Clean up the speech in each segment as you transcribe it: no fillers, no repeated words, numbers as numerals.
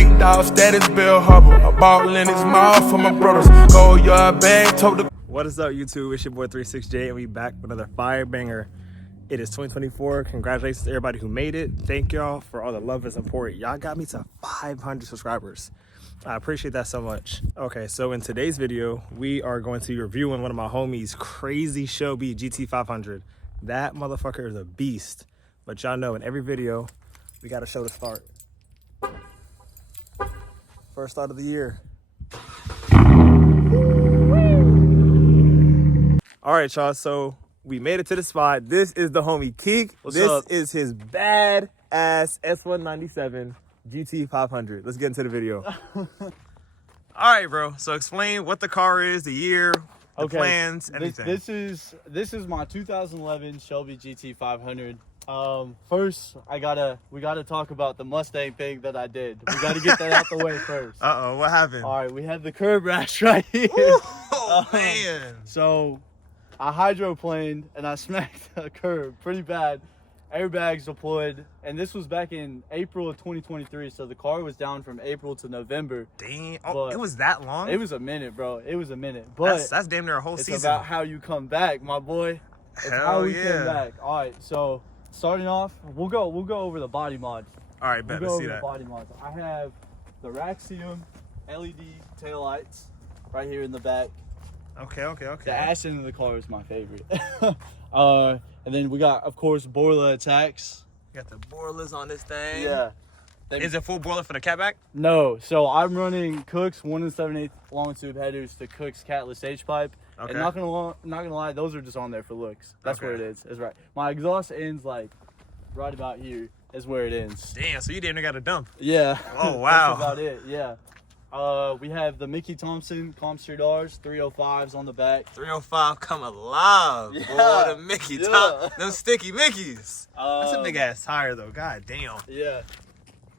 Big dog status, Bill Hubble. A ball in his mouth for my brothers. Go your bag, told the. What is up, YouTube? It's your boy 36J, and we back with another fire banger. It is 2024. Congratulations to everybody who made it. Thank y'all for all the love and support. Y'all got me to 500 subscribers. I appreciate that so much. Okay, so in today's video, we are going to be reviewing one of my homies' crazy Shelby GT500. That motherfucker is a beast. But y'all know in every video, we got to show the start. First start of the year. All right, y'all, so we made it to the spot. This is the homie Keek. What's up? This is his bad ass S197 GT500. Let's get into the video. All right, bro. So explain what the car is, the year, the plans, anything. This is my 2011 Shelby GT500. First, we gotta talk about the Mustang thing that I did. We gotta get that out the way first. Uh-oh, what happened? All right, we had the curb rash right here. Oh, man. So I hydroplaned and I smacked a curb pretty bad. Airbags deployed, and this was back in April of 2023. So the car was down from April to November. Damn. Oh, it was that long? It was a minute, bro. It was a minute. But that's damn near a whole season. It's about how you come back, my boy. It's how we come back. All right, so starting off, we'll go over the body mods. All right, bet. Let's see that. Body mods. I have the Raxium LED taillights right here in the back. Okay. The ash end of the car is my favorite. And then we got, of course, boiler attacks. You got the boilers on this thing. Yeah. Is it full boiler for the catback? No. So I'm running Cook's 1 7/8 long tube headers to Cook's catless H pipe. Okay. And not gonna lie, those are just on there for looks. That's where it is. That's right. My exhaust ends like right about here is where it ends. Damn. So you damn near got a dump. Yeah. Oh wow. That's about it. Yeah. We have the Mickey Thompson Comp-Street R's 305s on the back. 305 come alive. Yeah. Boy, the Mickey top, them sticky Mickeys. That's a big ass tire though. God damn. Yeah.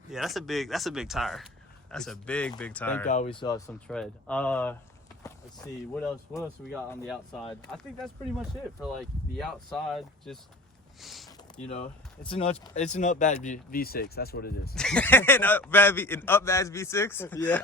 Yeah, that's a big tire. That's a big tire. Thank God we saw some tread. Let's see, what else we got on the outside? I think that's pretty much it for like the outside. Just, you know, it's an up badge V6. That's what it is. an up badge V6. Yeah.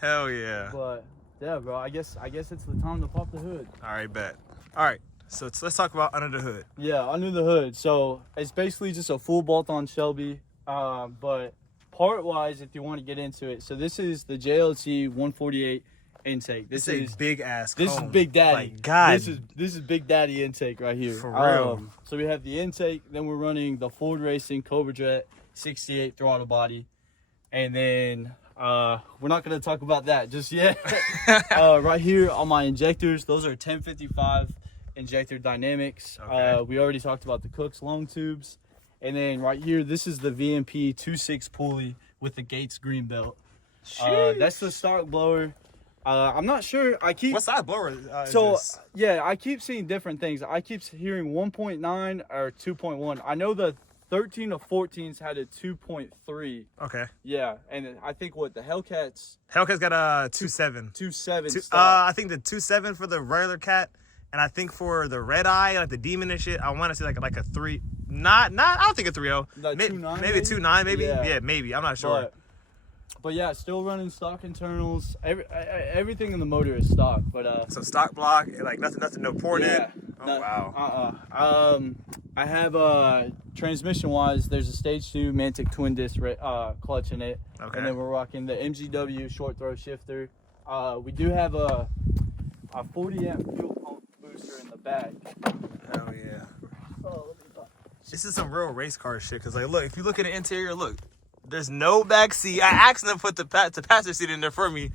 Hell yeah. But yeah, bro. I guess it's the time to pop the hood. All right, bet. All right. So let's talk about under the hood. Yeah, under the hood. So it's basically just a full bolt-on Shelby, but part-wise, if you want to get into it, so this is the JLT 148 intake. This is a big ass. This is Big Daddy. Like, God. This is Big Daddy intake right here. For real. So we have the intake, then we're running the Ford Racing Cobra Jet 68 throttle body, and then we're not gonna talk about that just yet. Right here on my injectors, those are 1055 injector dynamics. Okay. We already talked about the Cook's long tubes. And then right here, this is the VMP 2.6 pulley with the Gates green belt. That's the stock blower. I'm not sure. What size blower is this? Yeah, I keep seeing different things. I keep hearing 1.9 or 2.1. I know the 13 to 14s had a 2.3. Okay. Yeah, and I think what the Hellcat's got a 2.7. 2.7. I think the 2.7 for the regular cat, and I think for the red eye, like the demon and shit, I want to say like a 3. Not. I don't think a 3.0. Maybe 2.9. Maybe. Yeah, maybe. I'm not sure. But yeah, still running stock internals. Everything in the motor is stock. But so stock block, like nothing, no ported. Yeah, Wow. I have transmission wise. There's a stage 2 Mantic twin disc clutch in it. Okay. And then we're rocking the MGW short throw shifter. We do have a 40 amp fuel pump booster in the back. Hell yeah. This is some real race car shit. Cause like, look, if you look at the interior, look, there's no back seat. I asked them to put the passenger seat in there for me,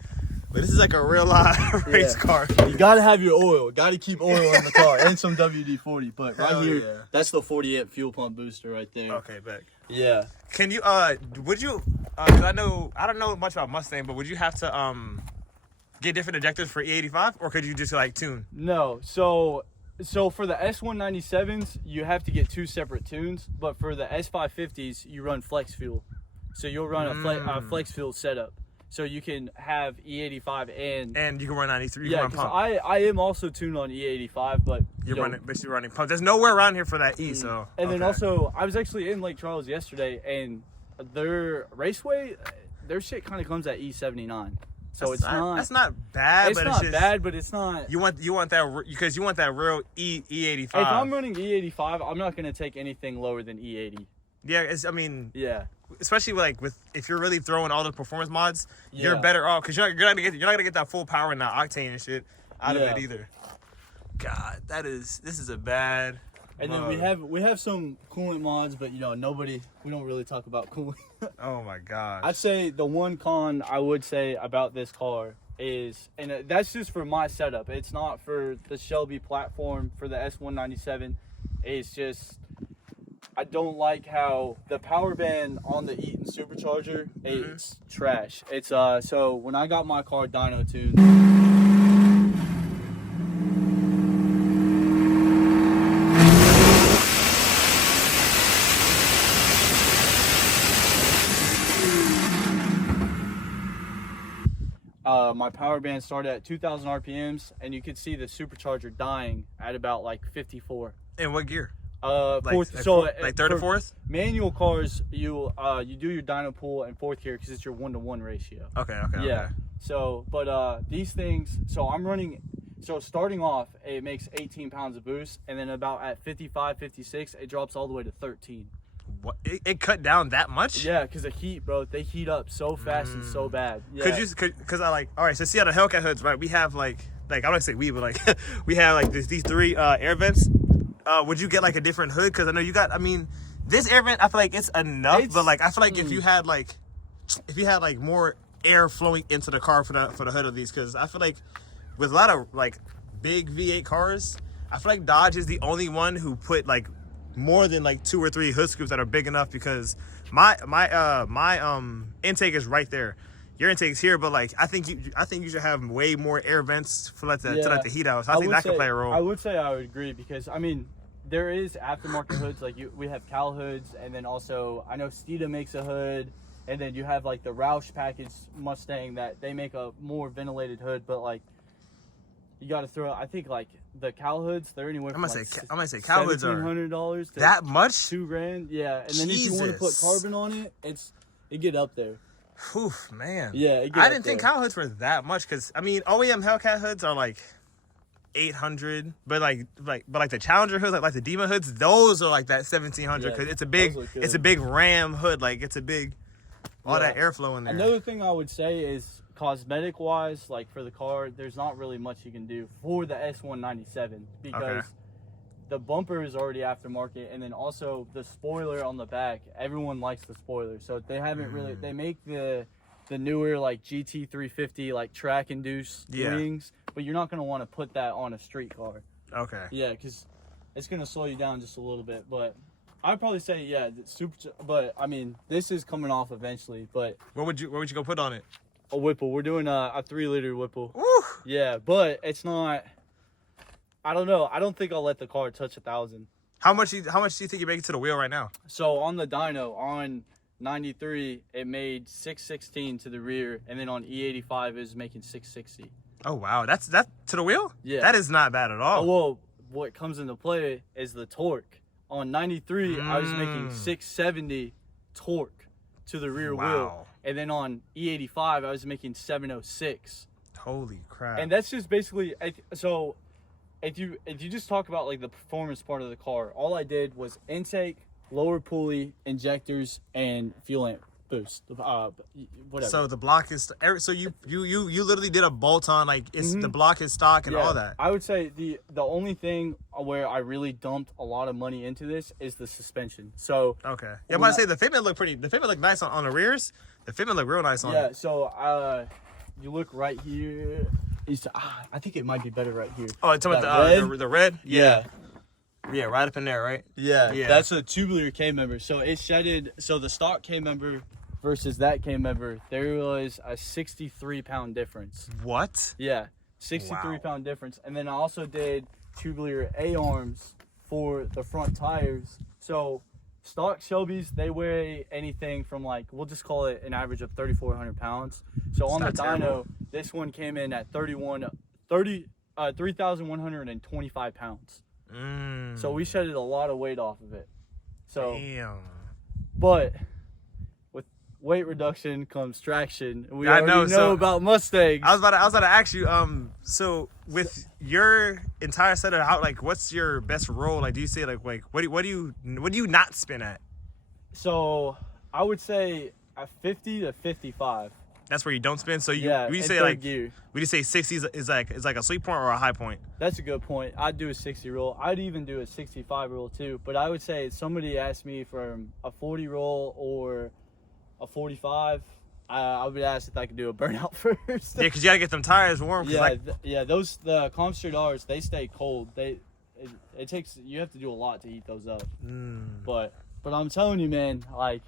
but this is like a real live race car. You gotta have your oil. Gotta keep oil in the car and some WD-40. But right here, that's the 40 amp fuel pump booster right there. Okay, back. Yeah. Can you would you? Cause I don't know much about Mustang, but would you have to get different injectors for E85, or could you just like tune? No. So for the S197s, you have to get 2 separate tunes, but for the S550s, you run flex fuel. So you'll run a flex fuel setup. So you can have E85 and you can run 93. Yeah, because I am also tuned on E85, but you're running pump. There's nowhere around here for that E. So and then also I was actually in Lake Charles yesterday, and their raceway, their shit kind of comes at E79. So That's not bad, it's but not it's just bad, but it's not. you want that because you want that real E85. If I'm running E85, I'm not gonna take anything lower than E80. Yeah, I mean, Yeah. especially with if you're really throwing all the performance mods, you're Yeah. better off because you're not gonna get that full power and that octane and shit out of Yeah. it either. God, this is a bad. And mode. then we have some coolant mods, but we don't really talk about coolant. Oh my god. I'd say the one con I would say about this car is, and that's just for my setup. It's not for the Shelby platform for the S197. It's just I don't like how the power band on the Eaton supercharger is trash. It's so when I got my car dyno tuned. My power band started at 2,000 RPMs, and you could see the supercharger dying at about like 54. In what gear? Fourth. Like third or fourth? Manual cars, you do your dyno pool in fourth gear because it's your 1-to-1 ratio. Okay. Yeah. Okay. So, but these things. So I'm running. So starting off, it makes 18 pounds of boost, and then about at 55, 56, it drops all the way to 13. What? It cut down that much? Yeah, because of heat, bro. They heat up so fast and so bad. Yeah. Because I like, all right, so see how the Hellcat hoods, right? We have like I'm not gonna say we, but like we have like these three air vents. Would you get like a different hood? Because I know you got, I mean, this air vent, I feel like it's enough, but like I feel like if you had like more air flowing into the car for the hood of these, because I feel like with a lot of like big V8 cars, I feel like Dodge is the only one who put like more than like 2 or 3 hood scoops that are big enough, because my intake is right there. Your intake's here, but like I think you should have way more air vents to let the heat out. So I think that could play a role. I would say I would agree, because I mean there is aftermarket hoods, like we have Cal hoods, and then also I know Steeda makes a hood, and then you have like the Roush package Mustang that they make a more ventilated hood, but like you got to throw. I think like the Cal hoods, they're anywhere from I'm gonna say Cal hoods are $1,700 to that much, $2,000. Yeah, and then if you want to put carbon on it, it get up there. Whew, man. Yeah, I didn't think Cal hoods were that much, because I mean OEM Hellcat hoods are like 800, but like the Challenger hoods, like the Dima hoods, those are like that 1,700, because it's a big Ram hood, like it's a big that airflow in there. Another thing I would say is cosmetic wise, like for the car, there's not really much you can do for the S197, because the bumper is already aftermarket, and then also the spoiler on the back, everyone likes the spoiler, so they haven't really, they make the newer like GT350 like track induced rings, but you're not going to want to put that on a street car. Okay. Yeah, because it's going to slow you down just a little bit, but I'd probably say but I mean this is coming off eventually. But what would you go put on it? A Whipple. We're doing a 3-liter Whipple. Woo! Yeah, but it's not. I don't know. I don't think I'll let the car touch 1,000. How much do you think you're making to the wheel right now? So on the dyno on 93, it made 616 to the rear, and then on E85 it was making 660. Oh wow, that's to the wheel? Yeah, that is not bad at all. Well, what comes into play is the torque. On 93, I was making 670 torque to the rear wheel. And then on E85, I was making 706. Holy crap. And that's just basically, so if you just talk about like the performance part of the car, all I did was intake, lower pulley, injectors, and fuel amp boost. Whatever. So the block is, so you literally did a bolt on, like it's the block is stock and all that. I would say the only thing where I really dumped a lot of money into this is the suspension. So okay, yeah, I'm about to say the fitment looked nice on the rears. The fitment looked real nice on it. Yeah, so you look right here. I think it might be better right here. Oh, it's talking about the red? Yeah. Yeah, right up in there, right? Yeah. That's a tubular K member. So it shedded. So the stock K member versus that K member, there was a 63-pound difference. What? Yeah, 63-pound difference. And then I also did tubular A-arms for the front tires. So stock Shelbys, they weigh anything from like, we'll just call it an average of 3,400 pounds. So on the dyno, this one came in at 3,125 pounds. So we shedded a lot of weight off of it. So, damn. But weight reduction comes traction. We I already know, know so- about Mustangs. I was about to ask you, so with your entire setup, how, like, what's your best roll? Like, do you say like what do you not spin at? So I would say at 50 to 55. That's where you don't spin. So you Yeah, would you in say third like gear. would you say 60 is like a sweet point or a high point? That's a good point. I'd do a 60 roll. I'd even do a 65 roll too. But I would say if somebody asked me for a 40 roll or a 45, I would ask if I could do a burnout first. Yeah, because you gotta get them tires warm. 'Cause, Yeah, like, the Comp R's, they stay cold. It takes, you have to do a lot to heat those up. But I'm telling you, man, like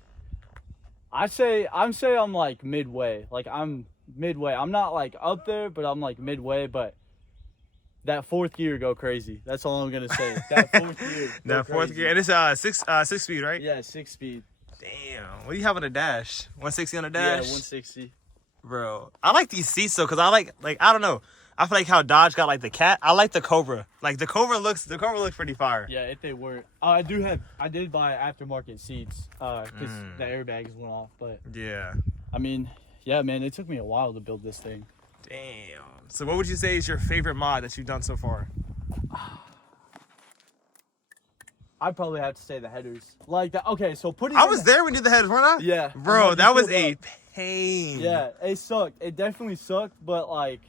I'm like midway. Like I'm midway. I'm not like up there, but I'm like midway. But that fourth gear go crazy. That's all I'm gonna say. That fourth gear. that fourth crazy. gear, and it's six speed, right? Yeah, 6 speed. Damn. What do you have on the dash? 160 on the Yeah, dash. 160. Bro, I like these seats though, cause I like I don't know. I feel like how Dodge got like the Cat. I like the Cobra. Like the Cobra looks pretty fire. Yeah, if they weren't, I did buy aftermarket seats, cause the airbags went off. But Yeah. I mean, yeah, man, it took me a while to build this thing. Damn. So what would you say is your favorite mod that you've done so far? I'd probably have to say the headers. Like that. Okay, so putting. I was there when you did the headers, weren't I? Yeah. Bro, that was a. a pain. Yeah, it sucked. It definitely sucked, but like,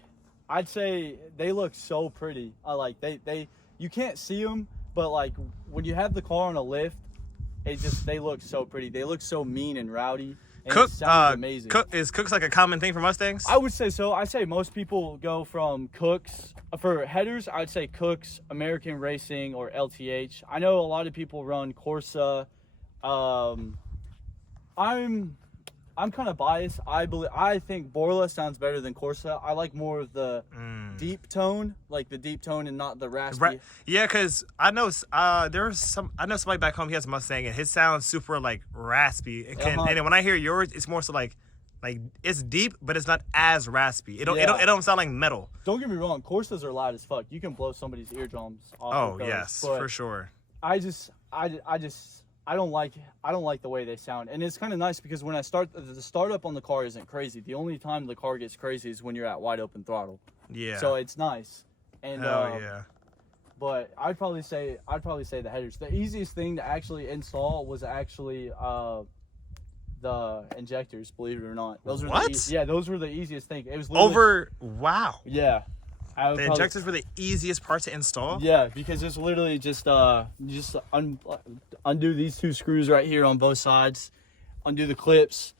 I'd say they look so pretty. I like they you can't see them, but like when you have the car on a lift, they look so pretty. They look so mean and rowdy. And Cook, it sounds amazing. Cook's like a common thing for Mustangs? I would say so. I say most people go from Cooks for headers. I'd say Cooks, American Racing, or LTH. I know a lot of people run Corsa. I'm kind of biased. I think Borla sounds better than Corsa. I like more of the deep tone, like the deep tone and not the raspy. Right. Yeah, because I know I know somebody back home, he has a Mustang, and his sounds super like raspy. And then when I hear yours, it's more so like it's deep, but it's not as raspy. It don't sound like metal. Don't get me wrong, Corsas are loud as fuck. You can blow somebody's eardrums off. Oh with those, yes, but for sure. I don't like the way they sound, and it's kind of nice because when the startup on the car isn't crazy. The only time the car gets crazy is when you're at wide open throttle. Yeah. So it's nice. And Hell yeah. But I'd probably say the headers. The easiest thing to actually install was actually the injectors. Believe it or not, those were those were the easiest thing. It was wow. Yeah. The injectors were the easiest part to install? Yeah, because it's literally just undo these two screws right here on both sides, undo the clips,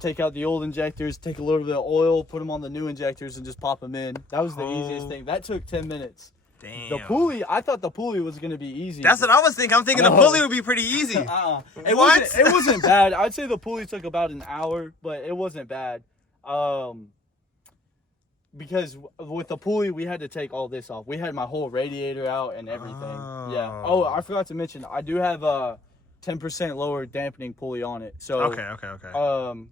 take out the old injectors, take a little bit of oil, put them on the new injectors, and just pop them in. That was the easiest thing. That took 10 minutes. Damn. The pulley, I thought the pulley was going to be easy. That's what I was thinking. I'm thinking the pulley would be pretty easy. It wasn't bad. I'd say the pulley took about an hour, but it wasn't bad. Because with the pulley, we had to take all this off. We had my whole radiator out and everything. Oh. Yeah. Oh, I forgot to mention, I do have a 10% lower dampening pulley on it. So okay.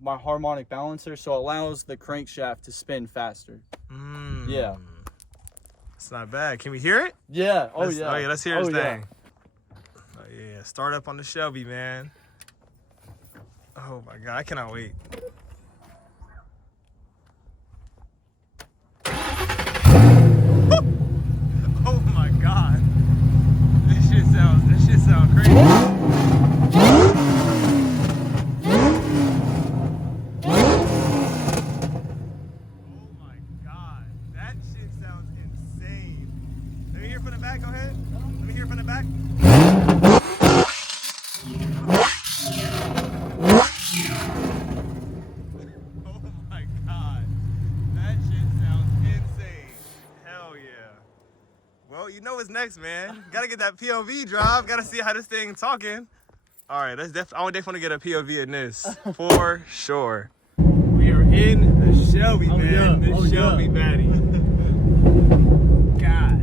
My harmonic balancer, so it allows the crankshaft to spin faster. Yeah. It's not bad. Can we hear it? Yeah. Let's hear this thing. Yeah. Oh yeah. Start up on the Shelby, man. Oh my god, I cannot wait. Oh my god. This shit sounds crazy. Oh my god. That shit sounds insane. Let me hear from the back, go ahead. Let me hear from the back. Oh my god. That shit sounds insane. Hell yeah. Well, you know what's next, man. Gotta get that POV drive. Gotta see how this thing talking. All right, I definitely want to get a POV in this for sure. We are in the Shelby, man. Yeah. The Shelby Batty. God,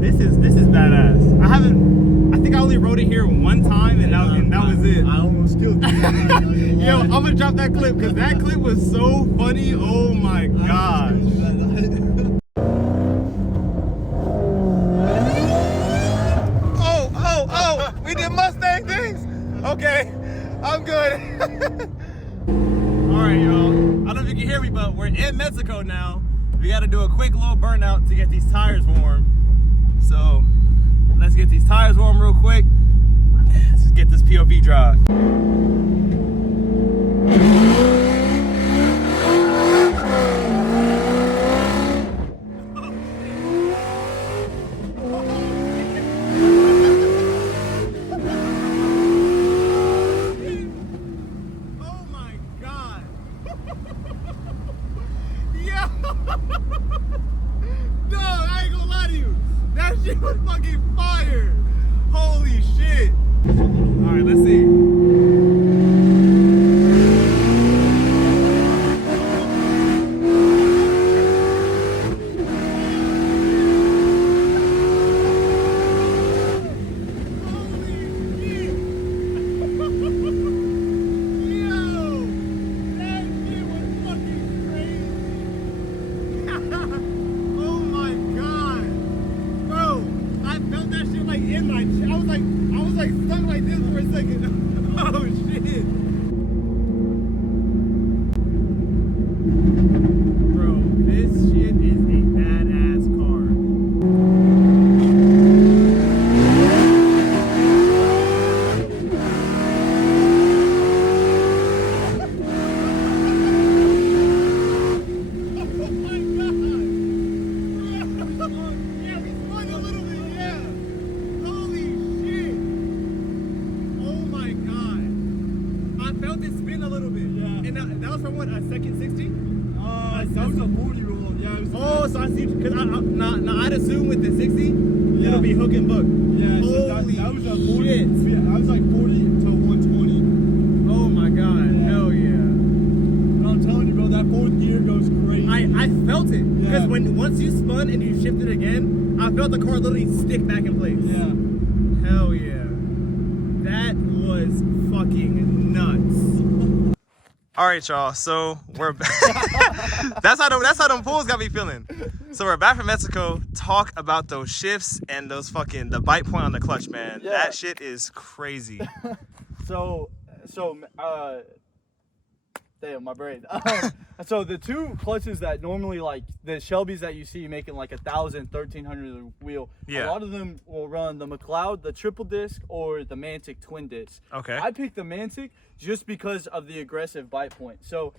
this is badass. I think I only rode it here one time, and that was it. I almost killed you. Yo, I'm gonna drop that clip because that clip was so funny. Oh my gosh. Oh, we did Mustang things? Okay. I'm good. All right, y'all. I don't know if you can hear me, but we're in Mexico now. We got to do a quick little burnout to get these tires warm. So let's get these tires warm real quick. Let's get this POV drive. No, I ain't gonna lie to you. That shit was fucking fire. Holy shit. Alright, let's see. So I see, because I'd assume with the 60, it'll be hook and book. Yeah, so that was a 40. Yeah, I was like 40 to 120. Oh my god, yeah. Hell yeah. But I'm telling you, bro, that fourth gear goes crazy. I felt it. Because Yeah. once you spun and you shifted again, I felt the car literally stick back in place. Yeah. Hell yeah. That was fucking nuts. All right, y'all. So we're back. that's how them pools got me feeling. So we're back from Mexico. Talk about those shifts and those fucking the bite point on the clutch, man. Yeah. That shit is crazy. Damn, my brain. So the two clutches that normally, like the Shelbys that you see making like 1,000, 1,300 wheel, Yeah. a lot of them will run the McLeod, the triple disc, or the Mantic twin disc. Okay. I picked the Mantic just because of the aggressive bite point. So,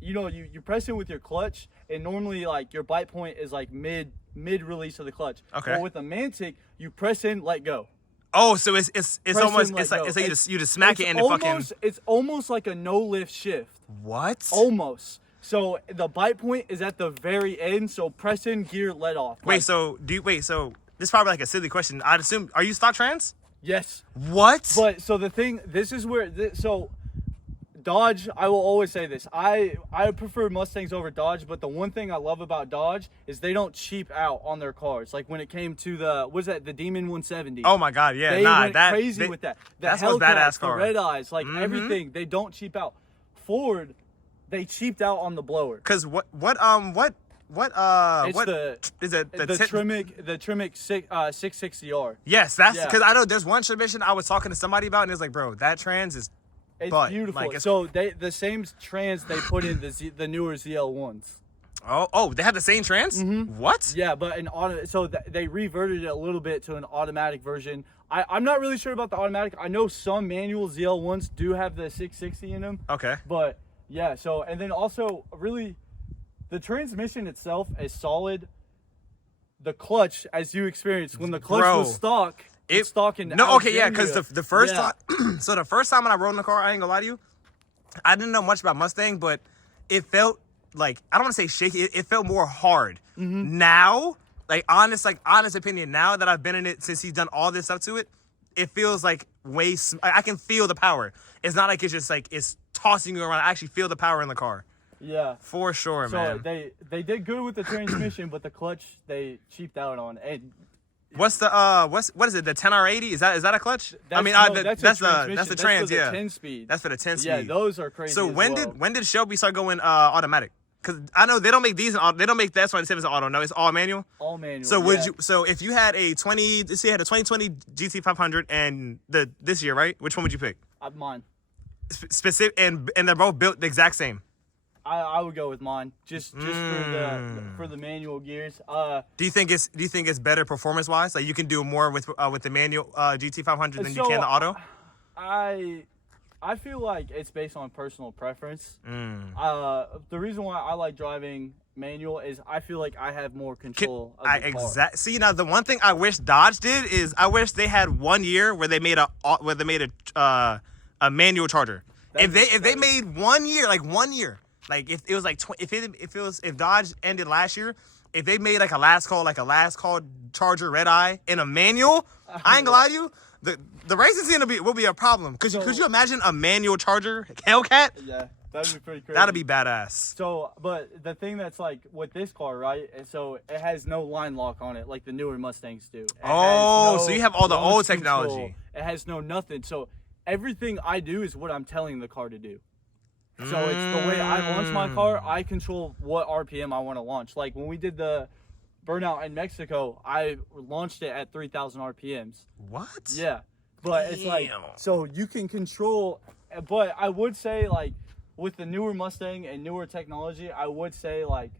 you know, you press in with your clutch, and normally like your bite point is like mid release of the clutch. Okay. But with the Mantic, you press in, let go. Oh, so it's almost in, it's let like go. you just smack it and it fucking. It's almost like a no lift shift. What? Almost. So the bite point is at the very end. So press in, gear, let off. Wait, so this is probably like a silly question. I'd assume, are you stock trans? Yes. What? But so the thing, this is where so Dodge. I will always say this. I prefer Mustangs over Dodge, but the one thing I love about Dodge is they don't cheap out on their cars. Like when it came to the Demon 170. Oh my God, yeah, they went crazy with that. The that's one Hellcats, badass car. The red eyes, like everything. They don't cheap out. Ford, they cheaped out on the blower. Cause what It's what is it the Tremec 660R. Yes, that's Yeah. because I know there's one transmission I was talking to somebody about, and it's like, bro, that trans is It's butt. beautiful. Like, So the same trans they put in the newer ZL1s. oh, they have the same trans? What? Yeah, but they reverted it a little bit to an automatic version. I'm not really sure about the automatic. I know some manual ZL1s do have the 660 in them. Okay. But yeah, so and then also really the transmission itself is solid. The clutch, as you experienced when the clutch was stock, it's stock in because the first Yeah. time, so the first time when I rode in the car, I ain't gonna lie to you, I didn't know much about Mustang, but it felt like, I don't want to say shaky, it felt more hard. Now, like honest opinion, now that I've been in it since he's done all this stuff to it, it feels like I can feel the power. It's not like it's just like it's tossing you around. I actually feel the power in the car. Yeah. For sure, So man. they did good with the transmission, but the clutch they cheaped out on. And What's the what is it? The 10R80? Is that a clutch? that's the trans, for yeah. the 10 speed. That's for the 10 speed. Yeah, those are crazy. So as when well. did Shelby start going automatic? Because I know they don't make these. They don't make the S27s auto. No, it's all manual. All manual. So yeah. So if you had a 2020 GT500 and this year, right? Which one would you pick? Mine. specific, and they're both built the exact same. I would go with mine just for the manual gears. Do you think it's better performance wise? Like you can do more with the manual GT500 than you can the auto? I feel like it's based on personal preference. The reason why I like driving manual is I feel like I have more control of the car. See, now the one thing I wish Dodge did is I wish they had 1 year where they made a manual charger. If they made 1 year, like 1 year, like if it was like if Dodge ended last year, if they made like a last call charger red eye in a manual, I ain't gonna lie to you, the racing scene will be a problem. Could you imagine a manual charger Hellcat? Yeah, that'd be pretty crazy. That'd be badass. So, but the thing that's like with this car, right? And so it has no line lock on it like the newer Mustangs do. So you have all the old technology. It has no nothing. So everything I do is what I'm telling the car to do. So it's the way I launch my car. I control what RPM I want to launch. Like when we did the burnout in Mexico, I launched it at 3,000 RPMs. What? Yeah. But it's like, so you can control, but I would say like with the newer Mustang and newer technology, I would say like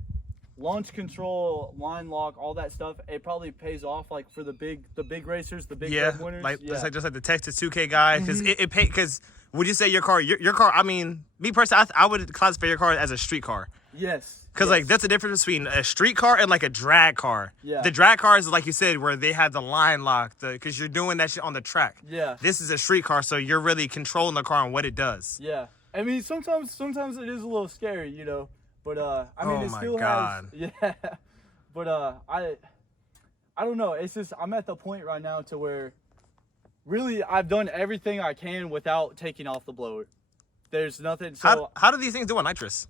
launch control, line lock, all that stuff, it probably pays off like for the big racers, the big winners. Like just like the Texas 2K guy, because would you say your car, I mean, me personally, I would classify your car as a street car. Yes. Because like that's the difference between a street car and like a drag car. Yeah. The drag cars, like you said, where they have the line lock, because you're doing that shit on the track. Yeah. This is a street car, so you're really controlling the car and what it does. Yeah. I mean, sometimes it is a little scary, you know. But I mean, it still has. Yeah. But I don't know. It's just I'm at the point right now to where really I've done everything I can without taking off the blower. There's nothing. So how do these things do on nitrous?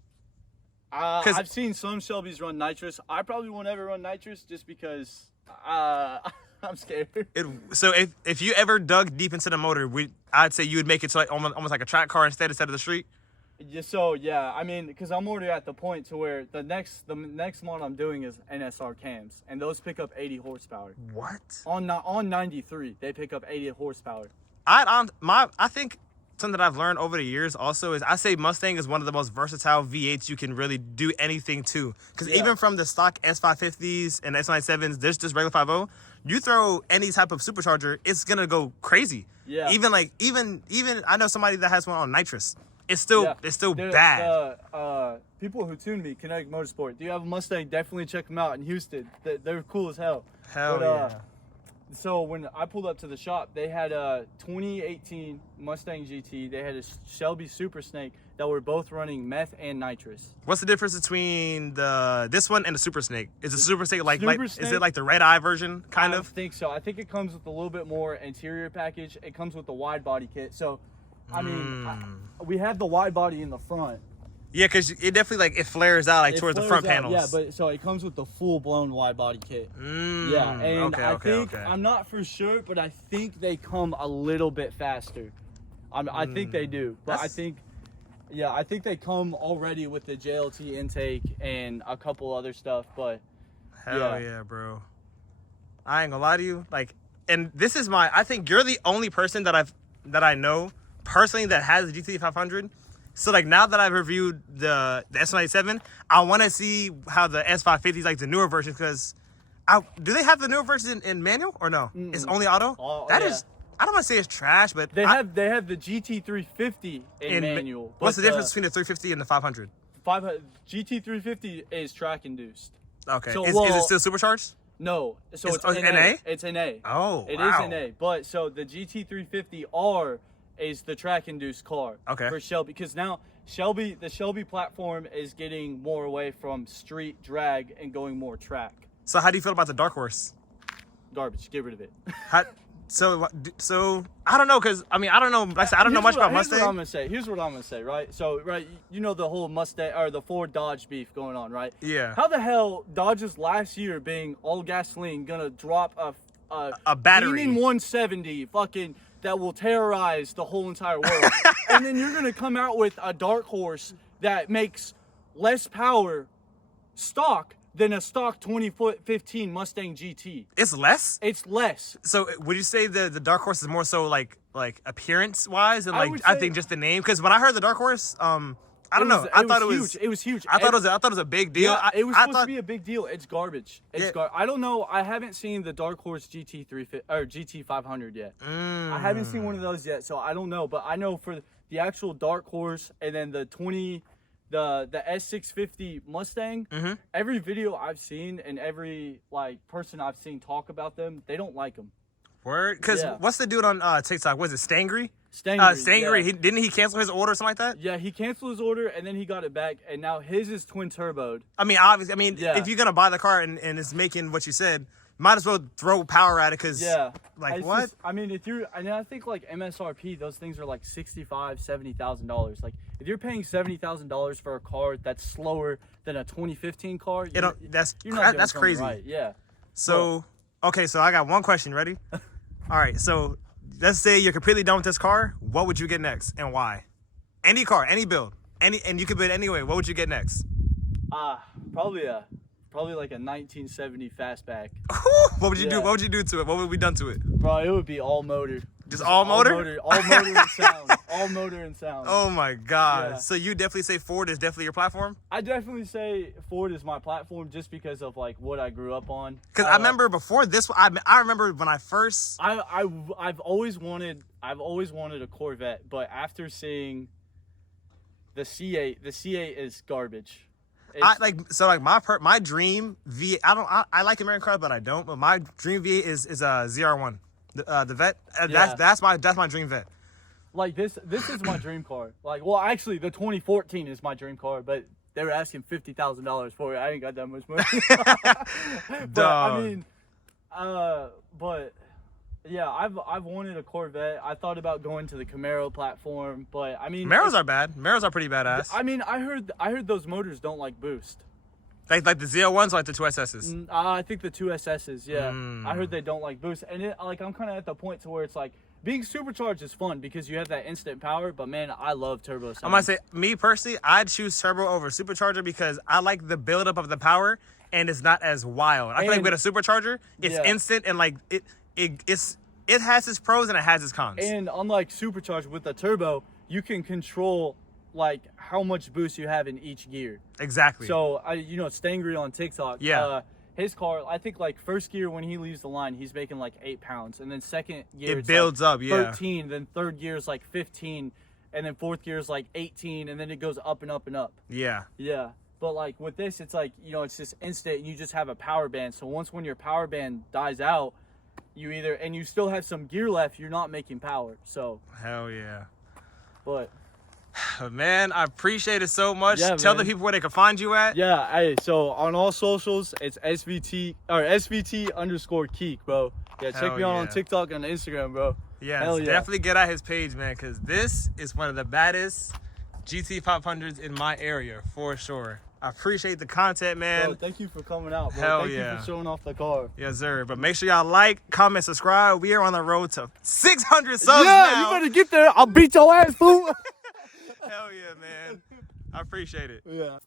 I've seen some Shelbys run nitrous. I probably won't ever run nitrous just because I'm scared. So if you ever dug deep into the motor, I'd say you would make it to like almost like a track car instead of the street. Yeah, I mean, because I'm already at the point to where the next mod I'm doing is NSR cams, and those pick up 80 horsepower. What? On 93, they pick up 80 horsepower. I think something that I've learned over the years also is I say Mustang is one of the most versatile V8s you can really do anything to. Because even from the stock S550s and S97s, there's just regular 5.0. You throw any type of supercharger, it's gonna go crazy. Yeah. Even I know somebody that has one on nitrous. It's still bad. People who tune me, Kinetic Motorsport. Do you have a Mustang? Definitely check them out in Houston. They're cool as hell. Yeah. So when I pulled up to the shop, they had a 2018 Mustang GT. They had a Shelby Super Snake that were both running meth and nitrous. What's the difference between this one and the Super Snake? Is the Super Snake is it like the red eye version kind of? I think so. I think it comes with a little bit more interior package. It comes with the wide body kit. So, I mean, we have the wide body in the front. Yeah, because it definitely it flares out towards the front panels. Yeah, but so it comes with the full blown wide body kit. Yeah, and I think I'm not for sure, but I think they come a little bit faster. I think they do, but I think they come already with the JLT intake and a couple other stuff. But hell yeah, bro! I ain't gonna lie to you. And this is I think you're the only person that I know personally that has a GT500. So now that I've reviewed the S97, I want to see how the S550s, the newer versions, because do they have the newer versions in manual or no? Mm-mm. It's only auto. That is, I don't want to say it's trash, but they have the GT350 in manual. What's the difference between the 350 and the 500? GT350 is track induced. Okay. So, is it still supercharged? No. So it's NA. It's NA. Oh, It is NA. But so the GT350R is the track induced car for Shelby, because now the Shelby platform is getting more away from street drag and going more track. So how do you feel about the Dark Horse? Garbage. Get rid of it. So I don't know, because I don't know. Like I said, I don't know much about Mustang. Here's what I'm gonna say. Right. So you know the whole Mustang or the Ford Dodge beef going on, right? Yeah. How the hell Dodge's last year being all gasoline gonna drop a battery Demon 170 fucking that will terrorize the whole entire world, and then you're gonna come out with a Dark Horse that makes less power stock than a stock 2015 Mustang GT. It's less? It's less. So would you say the Dark Horse is more so like appearance wise and like I think just the name? Because when I heard the Dark Horse, I don't know. I thought it was huge. It was huge. I thought it was a big deal. Yeah, it was supposed to be a big deal. It's garbage. I don't know. I haven't seen the Dark Horse GT350 or GT500 yet. I haven't seen one of those yet, so I don't know. But I know for the actual Dark Horse and then the S650 Mustang, every video I've seen and every like person I've seen talk about them, they don't like them. Word? Because what's the dude on TikTok? Was it Stangry? Stangry. Yeah. Didn't he cancel his order or something like that? Yeah, he canceled his order and then he got it back, and now his is twin turboed. I mean, obviously, if you're gonna buy the car and it's making what you said, might as well throw power at it because what? I think like MSRP, those things are like $65,000-$70,000. Like if you're paying $70,000 for a car that's slower than a 2015 car, that's crazy. Right. Yeah. So okay, so I got one question. Ready? All right, so let's say you're completely done with this car. What would you get next and why? Any car, any build, and you could build anyway. What would you get next? Probably like a 1970 fastback. What would you do? What would you do to it? What would be done to it? Bro, it would be all motor. Just all motor? All motor and sound. All motor and sound. Oh my God. Yeah. So you definitely say Ford is definitely your platform? I definitely say Ford is my platform just because of like what I grew up on. Because I remember before this, I remember when I first. I've always wanted a Corvette, but after seeing the C8 is garbage. My dream V8. I like American cars, but I don't. But my dream V8 is a ZR1, the Vet. That's my dream Vet. Like this is my dream car. Like, well, actually, the 2014 is my dream car, but they were asking $50,000 for it. I ain't got that much money. But I mean, but yeah, I've wanted a Corvette. I thought about going to the Camaro platform, but I mean, Camaros are bad. Camaros are pretty badass. I mean, I heard those motors don't like boost. Like the ZL1s, or like the 2SSs. I think the 2SSs. Yeah, I heard they don't like boost, and I'm kind of at the point to where it's like being supercharged is fun because you have that instant power. But man, I love turbo sounds. I'm gonna say, me personally, I'd choose turbo over supercharger because I like the buildup of the power and it's not as wild. I feel like with a supercharger, it's instant and like it has its pros and it has its cons. And unlike supercharged with the turbo, you can control like how much boost you have in each gear. Exactly. So Stangry on TikTok. Yeah. His car, I think like first gear when he leaves the line, he's making like 8 pounds, and then second gear it builds up. 13, then third gear is like 15, and then fourth gear is like 18, and then it goes up and up and up. Yeah. Yeah. But like with this, it's like it's just instant. And you just have a power band. So when your power band dies out, and you still have some gear left, you're not making power. So hell yeah. But man, I appreciate it so much. Yeah, Tell the people where they can find you at. Yeah, hey, so on all socials, it's SVT_Keek, bro. Yeah, check me out on TikTok and Instagram, bro. Yes, definitely get at his page, man, because this is one of the baddest GT500s in my area, for sure. I appreciate the content, man. Bro, thank you for coming out, bro. Hell thank you for showing off the car. Yes, sir. But make sure y'all like, comment, subscribe. We are on the road to 600 subs now. Yeah, you better get there. I'll beat your ass, fool. Hell yeah, man. I appreciate it. Yeah.